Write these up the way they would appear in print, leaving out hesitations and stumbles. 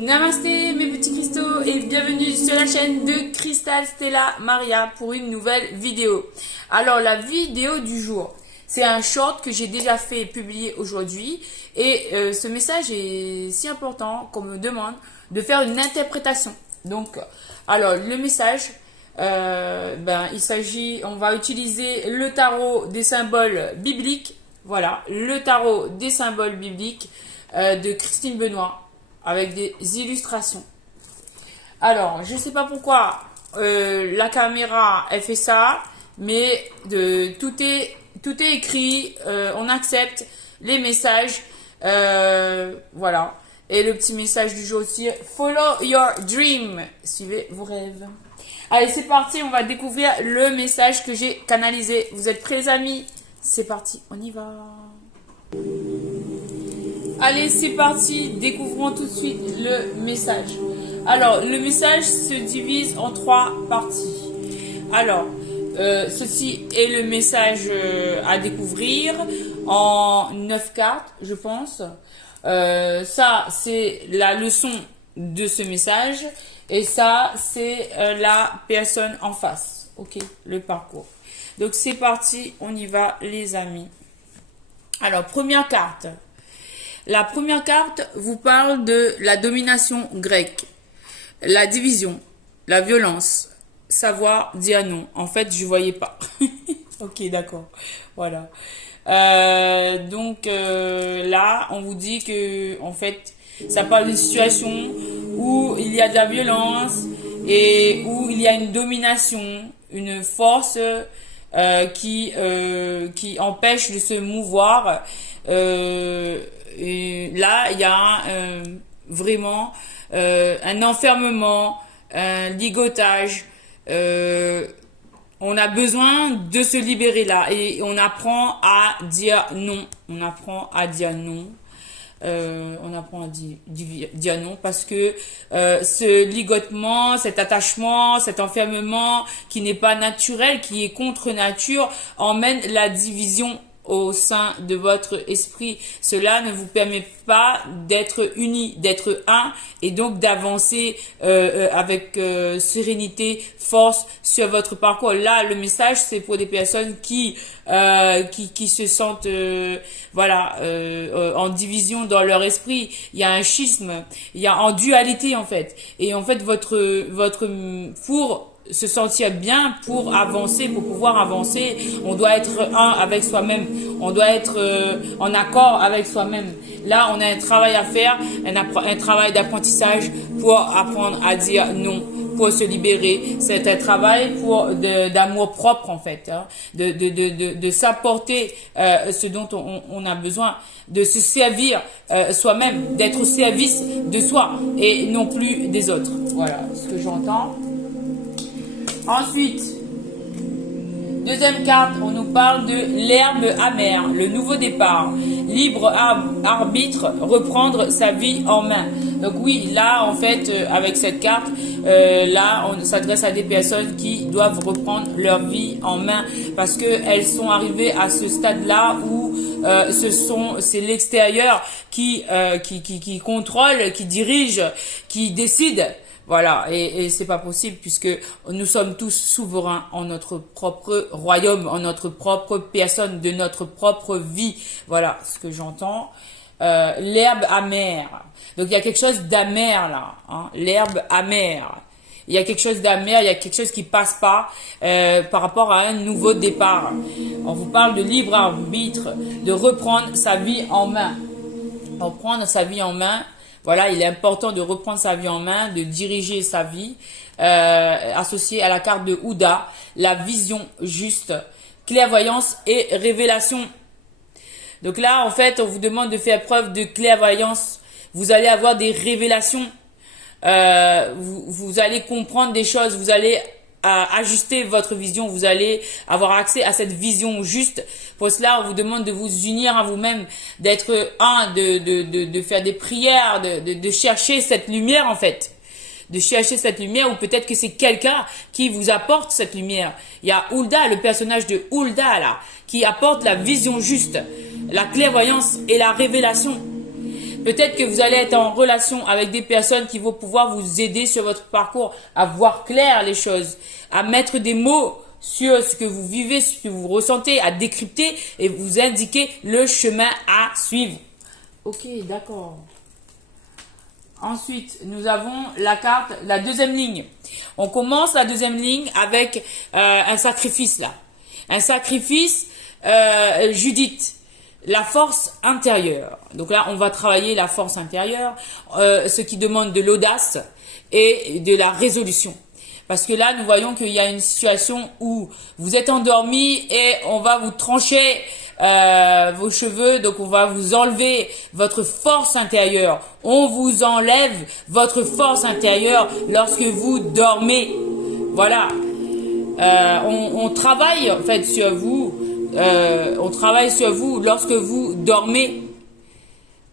Namasté mes petits cristaux et bienvenue sur la chaîne de Crystal Stella Maria pour une nouvelle vidéo. Alors la vidéo du jour, c'est un short que j'ai déjà fait publier aujourd'hui et ce message est si important qu'on me demande de faire une interprétation. Donc, alors le message, il s'agit, on va utiliser le tarot des symboles bibliques. Voilà, le tarot des symboles bibliques de Christine Benoît, avec des illustrations. Alors, je ne sais pas pourquoi la caméra elle fait ça, mais tout est écrit, on accepte les messages, voilà. Et le petit message du jour aussi, follow your dream, suivez vos rêves. Allez, c'est parti, on va découvrir le message que j'ai canalisé. Vous êtes prêts les amis? C'est parti, on y va. Allez, c'est parti, découvrons tout de suite le message. Alors, le message se divise en 3 parties. Alors, ceci est le message à découvrir en 9 cartes, je pense. Ça, c'est la leçon de ce message. Et ça, c'est la personne en face. Ok, le parcours. Donc, c'est parti, on y va les amis. Alors, première carte. La première carte vous parle de la domination grecque, la division, la violence, savoir dire non. En fait, je voyais pas. Ok, d'accord. Voilà. Là, on vous dit que, en fait, ça parle d'une situation où il y a de la violence et où il y a une domination, une force qui empêche de se mouvoir. Et là, il y a vraiment un enfermement, un ligotage. On a besoin de se libérer là et on apprend à dire non. On apprend à dire non. On apprend à dire non parce que ce ligotement, cet attachement, cet enfermement qui n'est pas naturel, qui est contre nature, emmène la division au sein de votre esprit. Cela ne vous permet pas d'être unis, d'être un et donc d'avancer avec sérénité, force sur votre parcours. Là, le message, c'est pour des personnes qui se sentent en division dans leur esprit. Il y a un schisme, il y a en dualité en fait. Et en fait, pour se sentir bien, pour avancer, pour pouvoir avancer, on doit être un avec soi-même, on doit être en accord avec soi-même. Là, on a un travail à faire, un travail d'apprentissage pour apprendre à dire non, pour se libérer. C'est un travail d'amour propre en fait, hein, de s'apporter ce dont on a besoin, de se servir soi-même, d'être au service de soi et non plus des autres. Voilà ce que j'entends. Ensuite, deuxième carte, on nous parle de l'herbe amère, le nouveau départ, libre arbitre, reprendre sa vie en main. Donc oui, là en fait, avec cette carte, là on s'adresse à des personnes qui doivent reprendre leur vie en main parce que elles sont arrivées à ce stade-là où c'est l'extérieur qui contrôle, qui dirige, qui décide. Voilà, et c'est pas possible puisque nous sommes tous souverains en notre propre royaume, en notre propre personne, de notre propre vie. Voilà ce que j'entends. L'herbe amère. Donc il y a quelque chose d'amer là, hein, l'herbe amère. Il y a quelque chose d'amer, il y a quelque chose qui passe pas par rapport à un nouveau départ. On vous parle de libre arbitre, de reprendre sa vie en main. Reprendre sa vie en main. Voilà, il est important de reprendre sa vie en main, de diriger sa vie, associé à la carte de Ouda, la vision juste, clairvoyance et révélation. Donc là, en fait, on vous demande de faire preuve de clairvoyance. Vous allez avoir des révélations, vous allez comprendre des choses, vous allez ajuster votre vision, vous allez avoir accès à cette vision juste. Pour cela, on vous demande de vous unir à vous-même, d'être un, de faire des prières, de chercher cette lumière en fait, de chercher cette lumière, ou peut-être que c'est quelqu'un qui vous apporte cette lumière. Il y a Hulda, le personnage de Hulda là, qui apporte la vision juste, la clairvoyance et la révélation. Peut-être que vous allez être en relation avec des personnes qui vont pouvoir vous aider sur votre parcours à voir clair les choses, à mettre des mots sur ce que vous vivez, ce que vous ressentez, à décrypter et vous indiquer le chemin à suivre. Ok, d'accord. Ensuite, nous avons la carte, la deuxième ligne. On commence la deuxième ligne avec un sacrifice là. Un sacrifice, Judith, la force intérieure. Donc là, on va travailler la force intérieure, ce qui demande de l'audace et de la résolution. Parce que là, nous voyons qu'il y a une situation où vous êtes endormi et on va vous trancher vos cheveux, donc on va vous enlever votre force intérieure. On vous enlève votre force intérieure lorsque vous dormez. Voilà. On travaille en fait sur vous. On travaille sur vous lorsque vous dormez.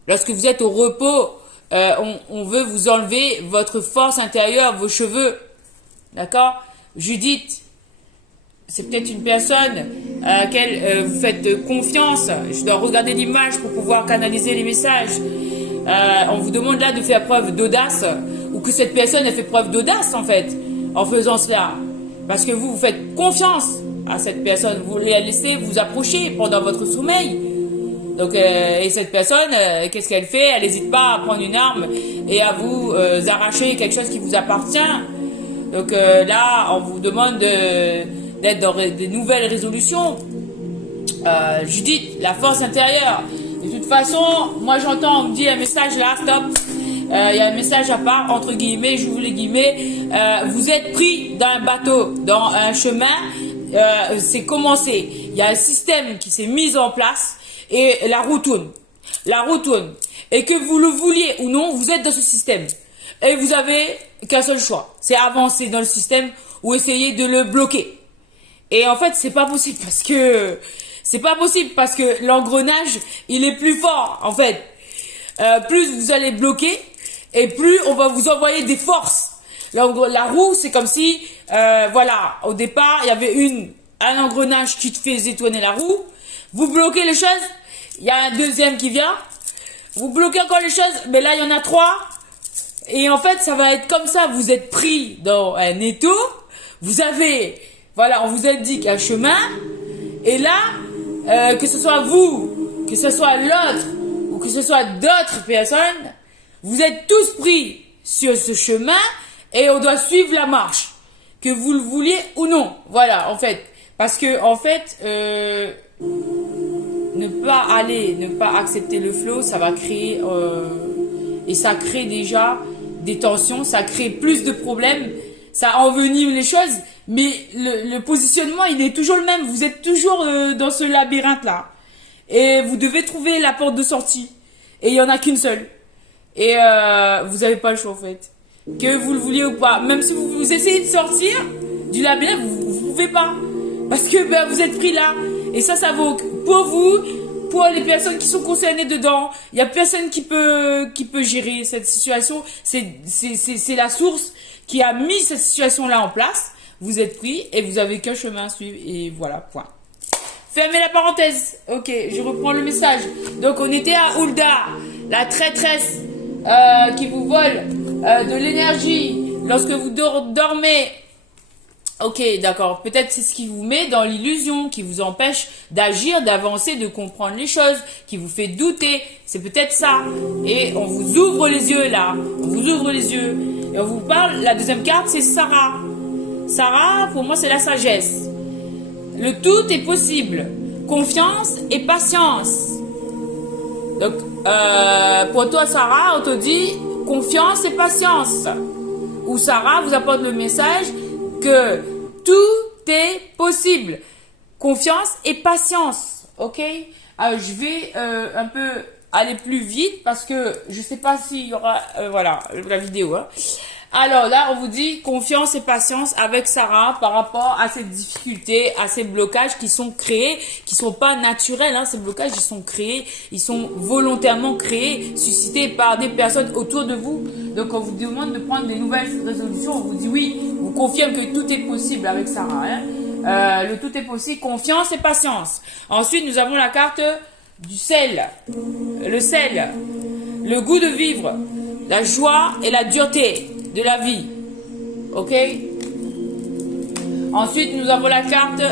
Lorsque vous êtes au repos, on veut vous enlever votre force intérieure, vos cheveux. D'accord? Judith, c'est peut-être une personne à laquelle vous faites confiance. Je dois regarder l'image pour pouvoir canaliser les messages. On vous demande là de faire preuve d'audace, ou que cette personne ait fait preuve d'audace en fait, en faisant cela. Parce que vous faites confiance à cette personne, vous la laissez vous approcher pendant votre sommeil. Donc, et cette personne, qu'est-ce qu'elle fait? Elle n'hésite pas à prendre une arme et à vous arracher quelque chose qui vous appartient. Donc là, on vous demande d'être dans des nouvelles résolutions. Judith, la force intérieure. De toute façon, moi j'entends, on me dit un message là, stop. Il y a un message à part, entre guillemets, j'ouvre les guillemets. Vous êtes pris dans un bateau, dans un chemin, c'est commencé. Il y a un système qui s'est mis en place et la roue tourne. La roue tourne. Et que vous le vouliez ou non, vous êtes dans ce système. Et vous avez qu'un seul choix, c'est avancer dans le système ou essayer de le bloquer. Et en fait, c'est pas possible parce que l'engrenage, il est plus fort en fait. Plus vous allez bloquer et plus on va vous envoyer des forces. La roue, c'est comme si, voilà, au départ, il y avait un engrenage qui te faisait tourner la roue. Vous bloquez les choses, il y a un deuxième qui vient. Vous bloquez encore les choses, mais là, il y en a 3. Et en fait, ça va être comme ça. Vous êtes pris dans un étau. Vous avez, voilà, on vous indique un chemin. Et là, que ce soit vous, que ce soit l'autre, ou que ce soit d'autres personnes, vous êtes tous pris sur ce chemin et on doit suivre la marche, que vous le vouliez ou non. Voilà, en fait. Parce que, en fait, ne pas accepter le flow, ça va créer, et ça crée déjà des tensions, ça crée plus de problèmes, ça envenime les choses, mais le positionnement, il est toujours le même. Vous êtes toujours dans ce labyrinthe-là. Et vous devez trouver la porte de sortie. Et il n'y en a qu'une seule. Et vous n'avez pas le choix, en fait. Que vous le vouliez ou pas. Même si vous essayez de sortir du labyrinthe, vous ne pouvez pas. Parce que vous êtes pris là. Et ça vaut pour vous, pour les personnes qui sont concernées dedans. Il n'y a personne qui peut gérer cette situation. C'est la source qui a mis cette situation-là en place. Vous êtes pris et vous avez qu'un chemin à suivre. Et voilà, point. Fermez la parenthèse. Ok, je reprends le message. Donc, on était à Hulda, la traîtresse qui vous vole de l'énergie lorsque vous dormez. Ok, d'accord. Peut-être c'est ce qui vous met dans l'illusion, qui vous empêche d'agir, d'avancer, de comprendre les choses, qui vous fait douter. C'est peut-être ça. Et on vous ouvre les yeux là. On vous ouvre les yeux. Et on vous parle. La deuxième carte, c'est Sarah. Sarah, pour moi, c'est la sagesse. Le tout est possible. Confiance et patience. Donc, pour toi, Sarah, on te dit confiance et patience. Ou Sarah vous apporte le message que tout est possible. Confiance et patience. Ok? Je vais un peu aller plus vite parce que je sais pas s'il y aura... voilà, la vidéo. Hein. Alors là, on vous dit confiance et patience avec Sarah par rapport à ces difficultés, à ces blocages qui sont créés, qui sont pas naturels. Hein. Ces blocages, ils sont créés, ils sont volontairement créés, suscités par des personnes autour de vous. Donc, on vous demande de prendre des nouvelles résolutions. On vous dit oui, on confirme que tout est possible avec Sarah. Hein. Le tout est possible, confiance et patience. Ensuite, nous avons la carte du sel. Le sel. le goût de vivre, la joie et la dureté de la vie. Ok? Ensuite, nous avons la carte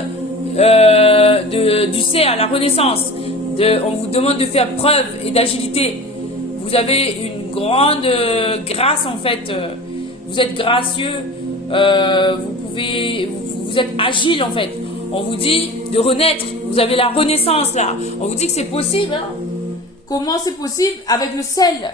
du cerf, la renaissance. On vous demande de faire preuve et d'agilité. Vous avez une grande grâce en fait. Vous êtes gracieux. Vous êtes agile en fait. On vous dit de renaître. Vous avez la renaissance là. On vous dit que c'est possible. Hein? Comment c'est possible? Avec le sel.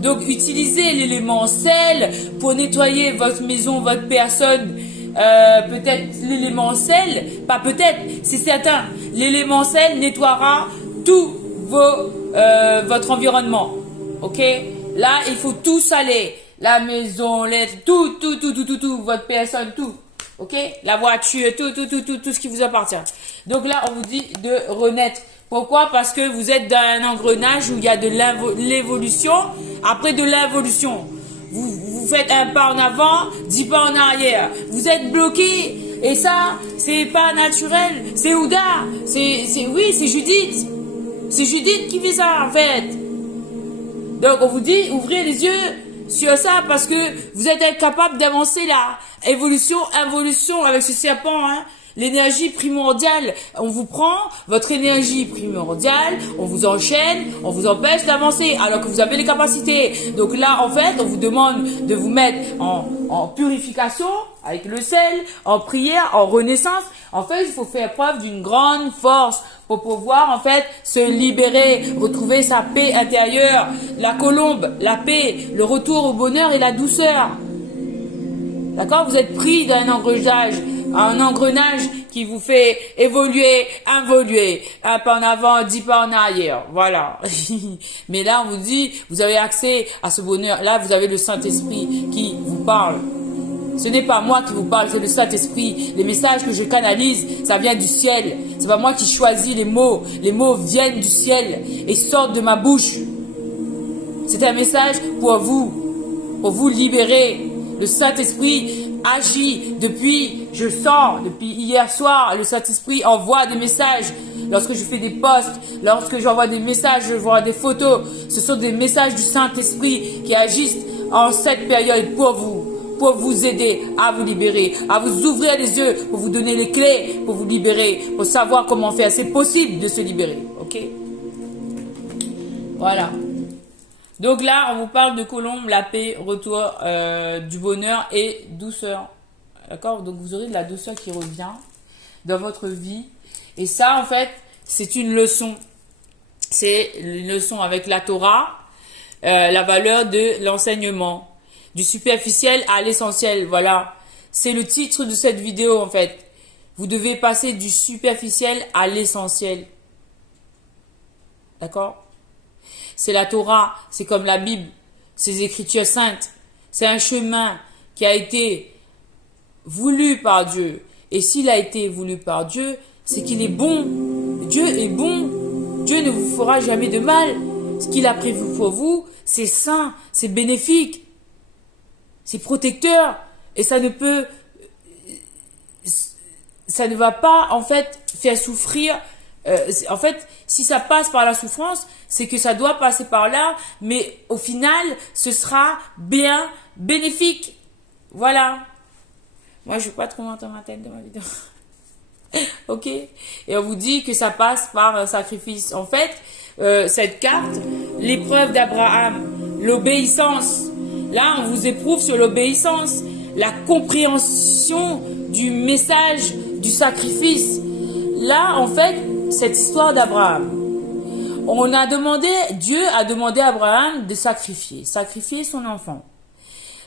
Donc utilisez l'élément sel pour nettoyer votre maison, votre personne. Peut-être l'élément sel, pas peut-être, c'est certain. L'élément sel nettoiera tout votre environnement. Ok? Là, il faut tout saler. La maison, tout, votre personne, tout. Ok? La voiture, tout ce qui vous appartient. Donc là, on vous dit de renaître. Pourquoi? Parce que vous êtes dans un engrenage où il y a de l'évolution. Après de l'évolution, vous faites un pas en avant, 10 pas en arrière. Vous êtes bloqué. Et ça, c'est pas naturel. C'est Ouda. Oui, c'est Judith. C'est Judith qui fait ça, en fait. Donc, on vous dit, ouvrez les yeux sur ça parce que vous êtes incapable d'avancer là. Involution avec ce serpent, hein. L'énergie primordiale, on vous prend votre énergie primordiale, on vous enchaîne, on vous empêche d'avancer alors que vous avez les capacités. Donc là, en fait, on vous demande de vous mettre en purification avec le sel, en prière, en renaissance. En fait, il faut faire preuve d'une grande force pour pouvoir en fait se libérer, retrouver sa paix intérieure, la colombe, la paix, le retour au bonheur et la douceur. D'accord? Vous êtes pris dans un engrenage qui vous fait évoluer, involuer, un pas en avant, 10 pas en arrière. Voilà. Mais là, on vous dit, vous avez accès à ce bonheur. Là, vous avez le Saint-Esprit qui vous parle. Ce n'est pas moi qui vous parle, c'est le Saint-Esprit. Les messages que je canalise, ça vient du ciel. C'est pas moi qui choisis les mots. Les mots viennent du ciel et sortent de ma bouche. C'est un message pour vous libérer. Le Saint-Esprit agit depuis hier soir. Le Saint-Esprit envoie des messages. Lorsque je fais des posts, lorsque j'envoie des messages, je vois des photos. Ce sont des messages du Saint-Esprit qui agissent en cette période pour vous aider à vous libérer, à vous ouvrir les yeux, pour vous donner les clés, pour vous libérer, pour savoir comment faire. C'est possible de se libérer, ok? Voilà. Donc là, on vous parle de colombe, la paix, retour du bonheur et douceur. D'accord? Donc vous aurez de la douceur qui revient dans votre vie. Et ça, en fait, c'est une leçon. C'est une leçon avec la Torah, la valeur de l'enseignement. Du superficiel à l'essentiel, voilà. C'est le titre de cette vidéo, en fait. Vous devez passer du superficiel à l'essentiel. D'accord? C'est la Torah, c'est comme la Bible, ces écritures saintes. C'est un chemin qui a été voulu par Dieu. Et s'il a été voulu par Dieu, c'est qu'il est bon. Dieu est bon. Dieu ne vous fera jamais de mal. Ce qu'il a prévu pour vous, c'est saint, c'est bénéfique. C'est protecteur et ça ne va pas en fait faire souffrir. En fait, si ça passe par la souffrance, c'est que ça doit passer par là, mais au final, ce sera bien bénéfique. Voilà. Moi, je ne veux pas trop monter ma tête dans ma vidéo. Ok? Et on vous dit que ça passe par un sacrifice. En fait, cette carte, l'épreuve d'Abraham, l'obéissance. Là, on vous éprouve sur l'obéissance, la compréhension du message du sacrifice. Là, en fait, cette histoire d'Abraham, Dieu a demandé à Abraham de sacrifier son enfant.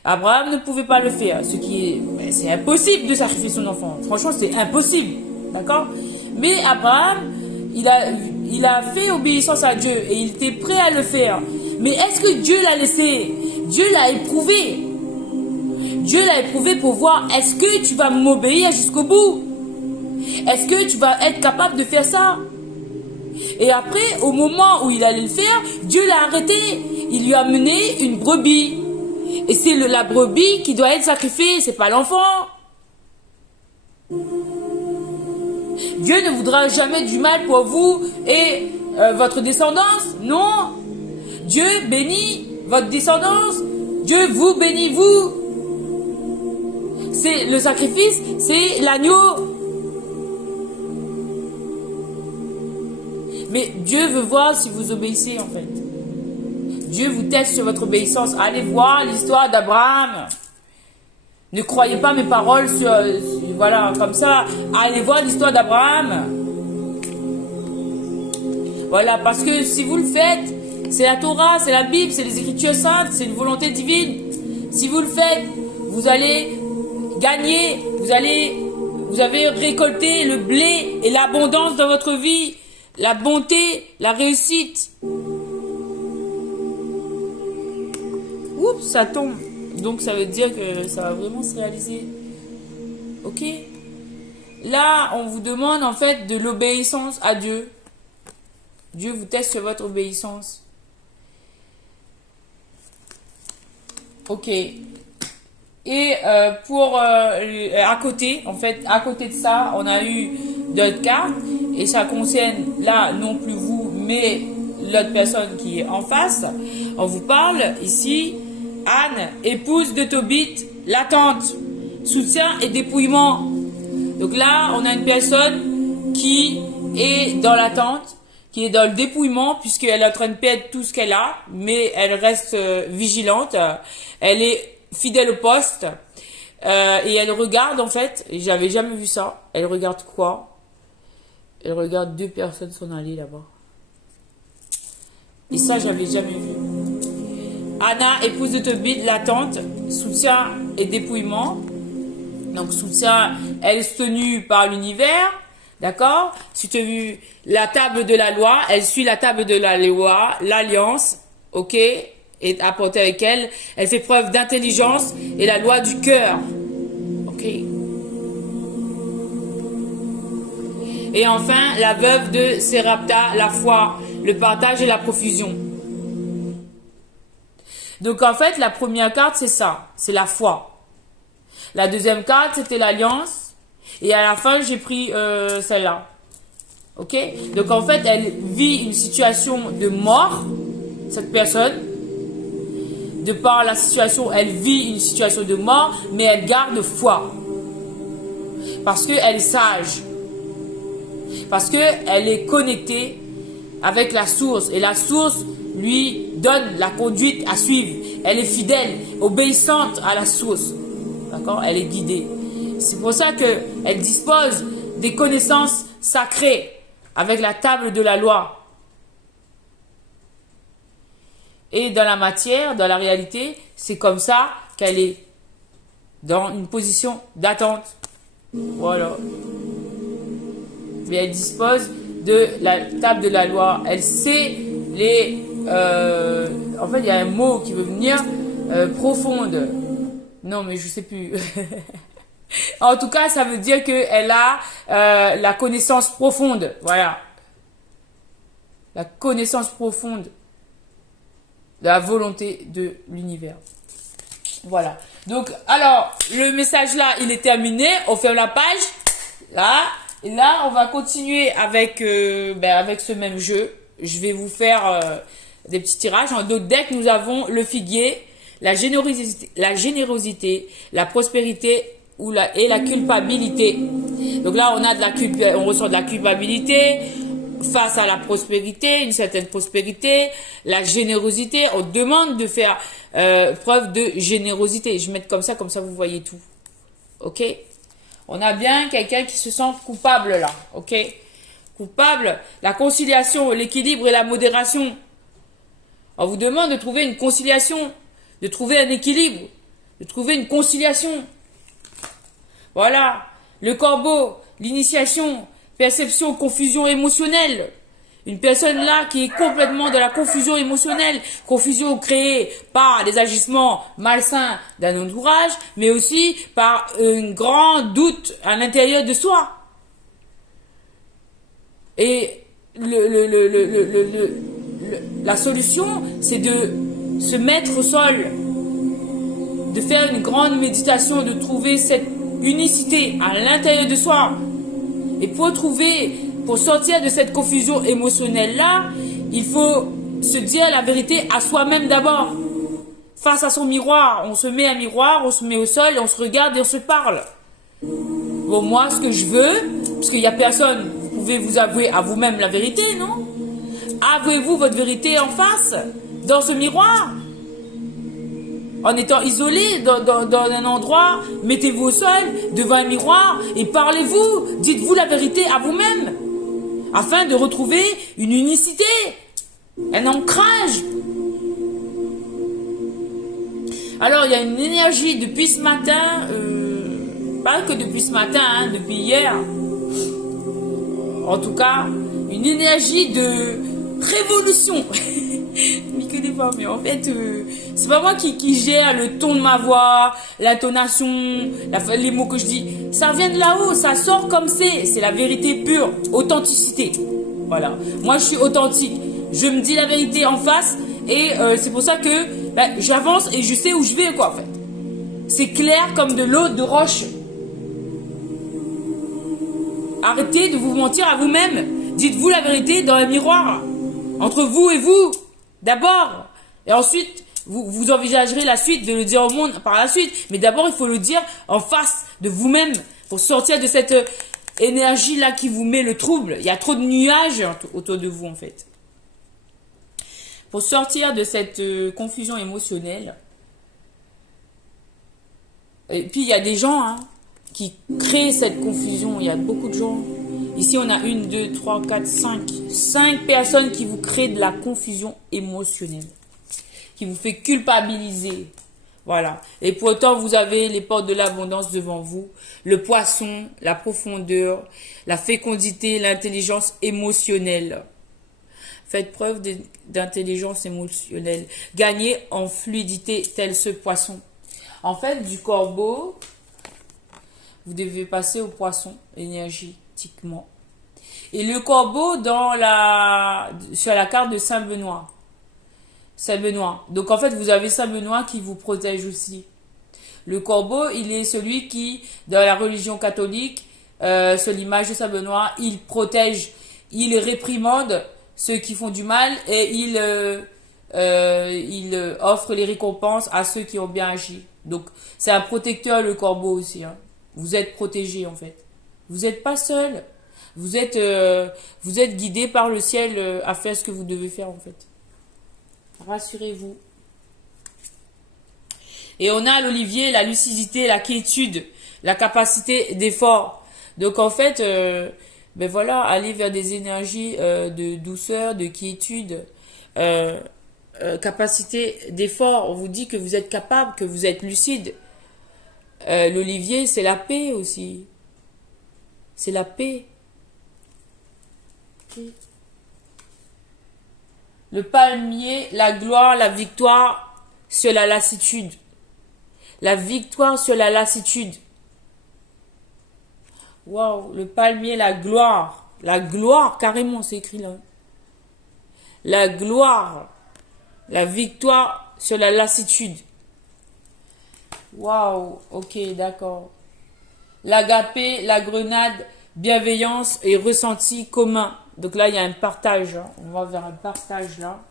Abraham ne pouvait pas le faire, c'est impossible de sacrifier son enfant. Franchement, c'est impossible, d'accord? Mais Abraham, il a fait obéissance à Dieu et il était prêt à le faire. Mais est-ce que Dieu l'a laissé? Dieu l'a éprouvé. Dieu l'a éprouvé pour voir, est-ce que tu vas m'obéir jusqu'au bout? Est-ce que tu vas être capable de faire ça? Et après, au moment où il allait le faire, Dieu l'a arrêté. Il lui a mené une brebis. Et c'est la brebis qui doit être sacrifiée, c'est pas l'enfant. Dieu ne voudra jamais du mal pour vous et votre descendance, non. Dieu bénit votre descendance. Dieu vous bénit, vous. C'est le sacrifice, c'est l'agneau. Mais Dieu veut voir si vous obéissez, en fait. Dieu vous teste sur votre obéissance. Allez voir l'histoire d'Abraham. Ne croyez pas mes paroles voilà, comme ça. Allez voir l'histoire d'Abraham. Voilà, parce que si vous le faites, c'est la Torah, c'est la Bible, c'est les Écritures saintes, c'est une volonté divine. Si vous le faites, vous allez gagner, vous avez récolté le blé et l'abondance dans votre vie, la bonté, la réussite. Oups, ça tombe. Donc ça veut dire que ça va vraiment se réaliser. Ok? Là, on vous demande en fait de l'obéissance à Dieu. Dieu vous teste sur votre obéissance. Ok. Et à côté, en fait, à côté de ça, on a eu d'autres cartes. Et ça concerne là non plus vous, mais l'autre personne qui est en face. On vous parle ici, Anne, épouse de Tobit, l'attente, soutien et dépouillement. Donc là, on a une personne qui est dans l'attente, qui est dans le dépouillement, puisqu'elle est en train de perdre tout ce qu'elle a, mais elle reste vigilante, elle est fidèle au poste, et elle regarde en fait, et j'avais jamais vu ça, elle regarde quoi? Elle regarde deux personnes s'en aller là-bas. Et ça, j'avais jamais vu. Anna, épouse de Tobit, l'attente, soutien et dépouillement. Donc soutien, elle est soutenue par l'univers, d'accord? Soutenue la table de la loi, elle suit la table de la loi, l'alliance, ok? Et apportée avec elle, elle fait preuve d'intelligence et la loi du cœur, ok? Et enfin, la veuve de Sérapta, la foi, le partage et la profusion. Donc en fait, la première carte, c'est ça, c'est la foi. La deuxième carte, c'était l'alliance. Et à la fin, j'ai pris celle-là. Ok? Donc en fait, elle vit une situation de mort, cette personne. De par la situation, elle vit une situation de mort, mais elle garde foi. Parce qu'elle est sage. Parce qu'elle est connectée avec la source. Et la source lui donne la conduite à suivre. Elle est fidèle, obéissante à la source. D'accord? Elle est guidée. C'est pour ça qu'elle dispose des connaissances sacrées avec la table de la loi. Et dans la matière, dans la réalité, c'est comme ça qu'elle est dans une position d'attente. Voilà. Mais elle dispose de la table de la loi. Elle sait les... en fait, il y a un mot qui veut venir profonde. Non, mais je sais plus. En tout cas, ça veut dire qu'elle a la connaissance profonde. Voilà. La connaissance profonde de la volonté de l'univers. Voilà. Donc, alors, le message là, il est terminé. On ferme la page. Là. Et là, on va continuer avec, avec ce même jeu. Je vais vous faire des petits tirages. En d'autres decks, nous avons le figuier, la générosité, la prospérité et la culpabilité. Donc là, on ressent de la culpabilité face à la prospérité, une certaine prospérité, la générosité. On demande de faire preuve de générosité. Je vais mettre comme ça vous voyez tout. Ok? On a bien quelqu'un qui se sent coupable là. Ok? Coupable, la conciliation, l'équilibre et la modération. On vous demande de trouver une conciliation, de trouver un équilibre, de trouver une conciliation. Voilà. Le corbeau, l'initiation, perception, confusion émotionnelle. Une personne là qui est complètement dans la confusion émotionnelle. Confusion créée par les agissements malsains d'un entourage, mais aussi par un grand doute à l'intérieur de soi. Et la solution, c'est de se mettre au sol, de faire une grande méditation, de trouver cette unicité à l'intérieur de soi. Et pour sortir de cette confusion émotionnelle-là, il faut se dire la vérité à soi-même d'abord. Face à son miroir, on se met un miroir, on se met au sol, on se regarde et on se parle. Bon, moi, ce que je veux, parce qu'il n'y a personne, vous pouvez vous avouer à vous-même la vérité, non? Avouez-vous votre vérité en face, dans ce miroir. En étant isolé dans un endroit, mettez-vous au sol, devant un miroir, et parlez-vous. Dites-vous la vérité à vous-même, afin de retrouver une unicité, un ancrage. Alors, il y a une énergie depuis ce matin, pas que depuis ce matin, hein, depuis hier. En tout cas, une énergie de révolution. Mais que des fois, mais en fait, c'est pas moi qui gère le ton de ma voix, l'intonation, les mots que je dis. Ça vient de là-haut, ça sort comme c'est la vérité pure, authenticité. Voilà, moi je suis authentique, je me dis la vérité en face et c'est pour ça que j'avance et je sais où je vais, quoi, en fait. C'est clair comme de l'eau de roche. Arrêtez de vous mentir à vous-même. Dites-vous la vérité dans un miroir. Entre vous et vous, d'abord. Et ensuite, vous envisagerez la suite, de le dire au monde par la suite. Mais d'abord, il faut le dire en face de vous-même. Pour sortir de cette énergie-là qui vous met le trouble. Il y a trop de nuages autour de vous, en fait. Pour sortir de cette confusion émotionnelle. Et puis, il y a des gens qui créent cette confusion. Il y a beaucoup de gens. Ici, on a 1, 2, 3, 4, 5. 5 personnes qui vous créent de la confusion émotionnelle. Qui vous fait culpabiliser. Voilà. Et pourtant, vous avez les portes de l'abondance devant vous. Le poisson, la profondeur, la fécondité, l'intelligence émotionnelle. Faites preuve d'intelligence émotionnelle. Gagnez en fluidité tel ce poisson. En fait, du corbeau, vous devez passer au poisson énergétiquement. Et le corbeau sur la carte de Saint-Benoît. Saint-Benoît. Donc en fait, vous avez Saint-Benoît qui vous protège aussi. Le corbeau, il est celui qui, dans la religion catholique, sur l'image de Saint-Benoît, il protège, il réprimande ceux qui font du mal et il offre les récompenses à ceux qui ont bien agi. Donc, c'est un protecteur, le corbeau aussi. Vous êtes protégé, en fait. Vous n'êtes pas seul. Vous êtes guidé par le ciel à faire ce que vous devez faire, en fait. Rassurez-vous. Et on a l'olivier, la lucidité, la quiétude, la capacité d'effort. Donc, en fait, voilà, aller vers des énergies de douceur, de quiétude, capacité d'effort. On vous dit que vous êtes capable, que vous êtes lucide. L'olivier, c'est la paix aussi. C'est la paix. Okay. Le palmier, la gloire, la victoire sur la lassitude. La victoire sur la lassitude. Waouh, le palmier, la gloire. La gloire, carrément, c'est écrit là. La gloire. La victoire sur la lassitude. Waouh, ok, d'accord. L'agapé, la grenade, bienveillance et ressenti commun. Donc là, il y a un partage. On va vers un partage là.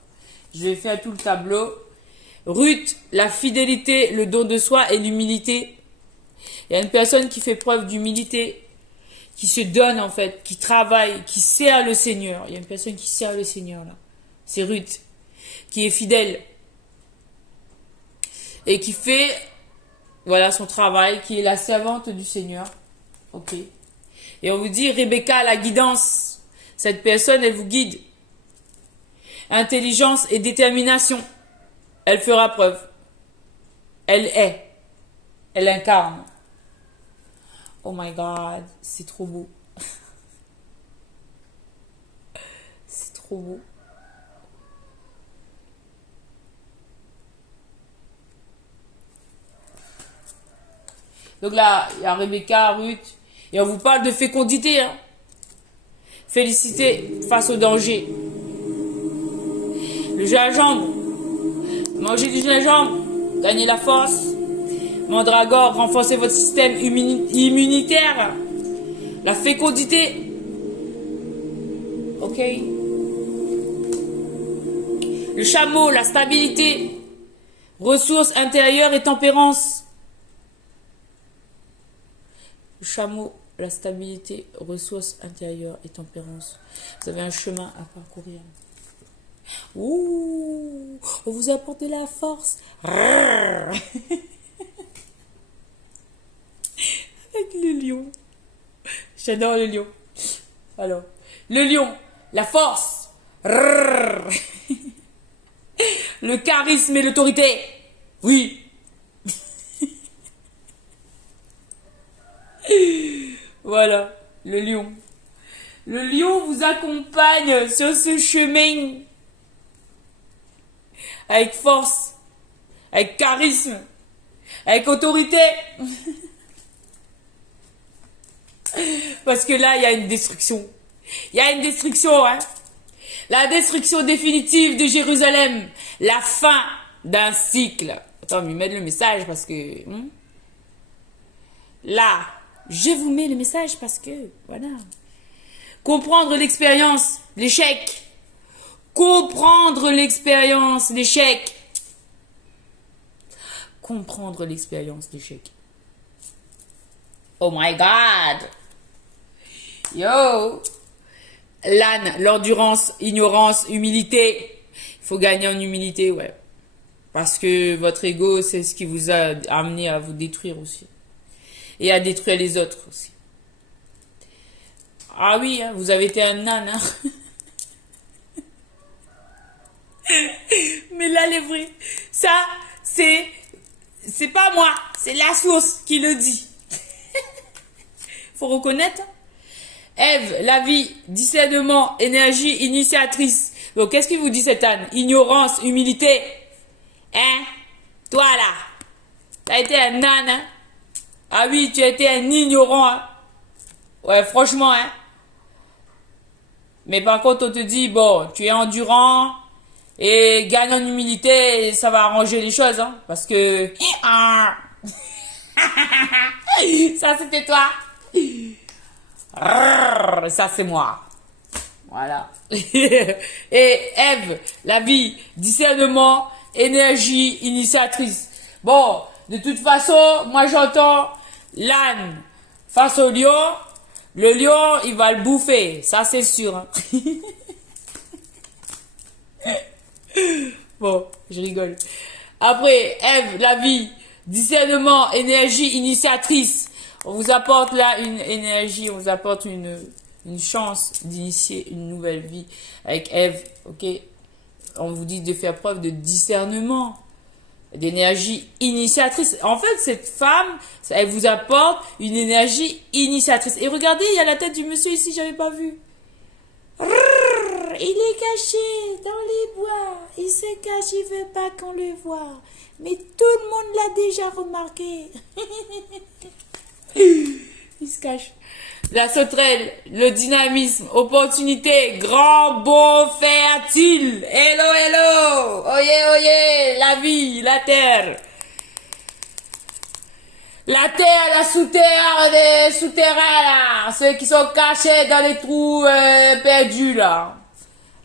Je vais faire tout le tableau. Ruth, la fidélité, le don de soi et l'humilité. Il y a une personne qui fait preuve d'humilité, qui se donne en fait, qui travaille, qui sert le Seigneur. Il y a une personne qui sert le Seigneur là. C'est Ruth, qui est fidèle et qui fait, voilà, son travail, qui est la servante du Seigneur. Ok. Et on vous dit, Rebecca, la guidance. Cette personne, elle vous guide. Intelligence et détermination. Elle fera preuve. Elle est. Elle incarne. Oh my God, c'est trop beau. C'est trop beau. Donc là, il y a Rebecca, Ruth, et on vous parle de fécondité. Félicité face au danger. Le gingembre. Mangez du gingembre. Gagnez la force. Mandragore, renforcez votre système immunitaire. La fécondité. Ok. Le chameau, la stabilité. Ressources intérieures et tempérance. Le chameau, la stabilité, ressources intérieures et tempérance. Vous avez un chemin à parcourir. Ouh, on vous a apporté la force. Avec le lion. J'adore le lion. Alors, le lion, la force. Le charisme et l'autorité. Oui. Voilà, le lion. Le lion vous accompagne sur ce chemin avec force, avec charisme, avec autorité. Parce que là, il y a une destruction. Il y a une destruction, hein. La destruction définitive de Jérusalem. La fin d'un cycle. Attends, mais mettre le message parce que... Là, je vous mets le message parce que... Voilà. Comprendre l'expérience, l'échec. Comprendre l'expérience, l'échec. Comprendre l'expérience, l'échec. Oh my God. Yo. L'âne, l'endurance, ignorance, humilité. Il faut gagner en humilité, ouais. Parce que votre ego, c'est ce qui vous a amené à vous détruire aussi. Et à détruire les autres aussi. Ah oui, hein, vous avez été un âne. Hein. Mais là, les vrais, ça, c'est pas moi, c'est la source qui le dit. Faut reconnaître. Ève, la vie, discernement, énergie, initiatrice. Donc, qu'est-ce qu'il vous dit cet âne? Ignorance, humilité. Hein? Toi, là. T'as été un âne, hein? Ah oui, tu as été un ignorant, hein? Ouais, franchement, hein? Mais par contre, on te dit, bon, tu es endurant et gagne en humilité, et ça va arranger les choses, hein? Parce que... Ça, c'était toi. Ça, c'est moi. Voilà. Et Ève, la vie, discernement, énergie, initiatrice. Bon, de toute façon, moi j'entends l'âne face au lion. Le lion, il va le bouffer. Ça, c'est sûr. Hein. Bon, je rigole. Après, Ève, la vie, discernement, énergie, initiatrice. On vous apporte là une énergie, on vous apporte une chance d'initier une nouvelle vie avec Ève, ok? On vous dit de faire preuve de discernement, d'énergie initiatrice. En fait, cette femme, elle vous apporte une énergie initiatrice. Et regardez, il y a la tête du monsieur ici, j'avais pas vu. Il est caché dans les bois, il se cache, il veut pas qu'on le voie. Mais tout le monde l'a déjà remarqué. Il se cache. La sauterelle, le dynamisme, opportunité, grand, beau, fertile. Hello, hello. Oye, oye, la vie, la terre. La terre, la sous-terre, des souterrains, là. Ceux qui sont cachés dans les trous perdus, là.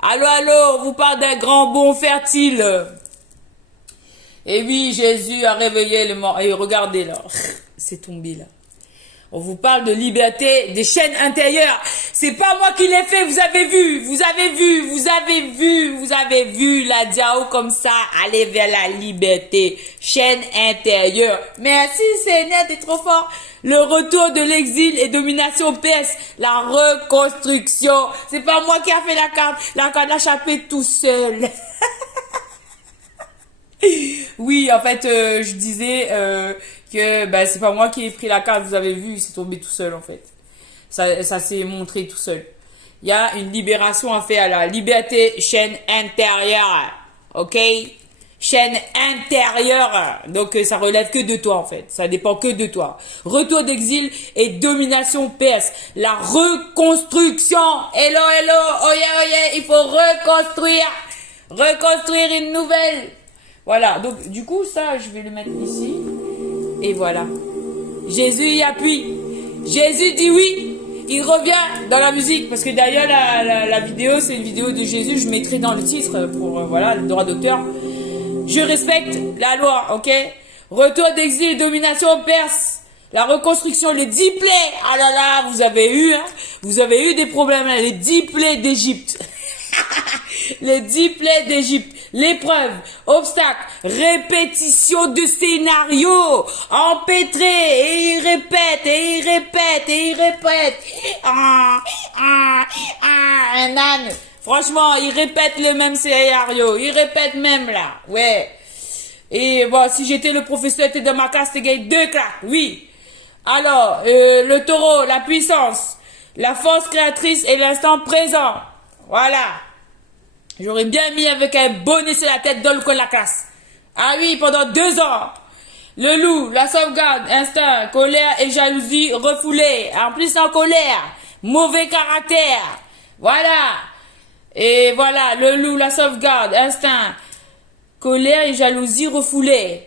Allô, allô, on vous parle d'un grand, bon, fertile. Et oui, Jésus a réveillé le mort. Et regardez, là. C'est tombé, là. On vous parle de liberté, des chaînes intérieures. C'est pas moi qui l'ai fait, vous avez vu, vous avez vu, vous avez vu, vous avez vu la Diao comme ça, aller vers la liberté. Chaîne intérieure. Merci Seigneur, t'es trop fort. Le retour de l'exil et domination perse. La reconstruction. C'est pas moi qui a fait la carte l'a chapé tout seul. Oui, en fait, je disais que ben, c'est pas moi qui ai pris la carte, vous avez vu, c'est tombé tout seul en fait. Ça s'est montré tout seul. Il y a une libération à faire, la liberté, chaîne intérieure, ok? Chaîne intérieure, donc ça relève que de toi en fait, ça dépend que de toi. Retour d'exil et domination perse, la reconstruction, hello, hello, oye, oye, il faut reconstruire une nouvelle. Voilà, donc du coup, ça, je vais le mettre ici. Et voilà. Jésus y appuie. Jésus dit oui. il revient dans la musique. Parce que d'ailleurs, la vidéo, c'est une vidéo de Jésus. Je mettrai dans le titre pour, voilà, le droit d'auteur. Je respecte la loi, ok? Retour d'exil et domination perse. La reconstruction, les 10 plaies. Ah là là, vous avez eu des problèmes là. Les 10 plaies d'Égypte. Les 10 plaies d'Égypte. L'épreuve, obstacle, répétition de scénario, empêtré, et il répète, et il répète, et il répète. Un âne. Franchement, il répète le même scénario. Il répète même là. Ouais. Et bon, si j'étais le professeur, t'es dans ma classe, t'es gagné 2 claques. Oui. Alors, le taureau, la puissance, la force créatrice et l'instant présent. Voilà. J'aurais bien mis avec un bonnet sur la tête dans le coin de la classe. Ah oui, pendant 2 ans. Le loup, la sauvegarde, instinct, colère et jalousie refoulée. En plus en colère. Mauvais caractère. Voilà. Et voilà, le loup, la sauvegarde, instinct, colère et jalousie refoulée.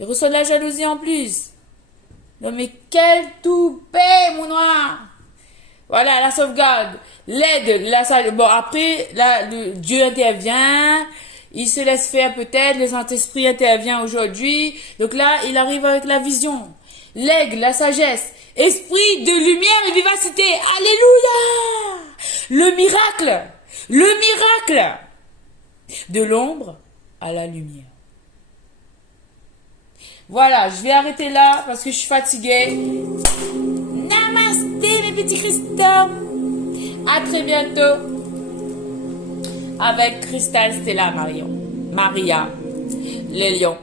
Il reçoit de la jalousie en plus. Non mais quel toupet, mon noir. Voilà, la sauvegarde, l'aide, bon après, là, Dieu intervient, il se laisse faire peut-être, le Saint-Esprit intervient aujourd'hui, donc là, il arrive avec la vision, l'aigle, la sagesse, esprit de lumière et vivacité, alléluia, le miracle, de l'ombre à la lumière. Voilà, je vais arrêter là parce que je suis fatiguée. Namasté mes petits cristaux. À très bientôt avec Cristal Stella Maria, le lion.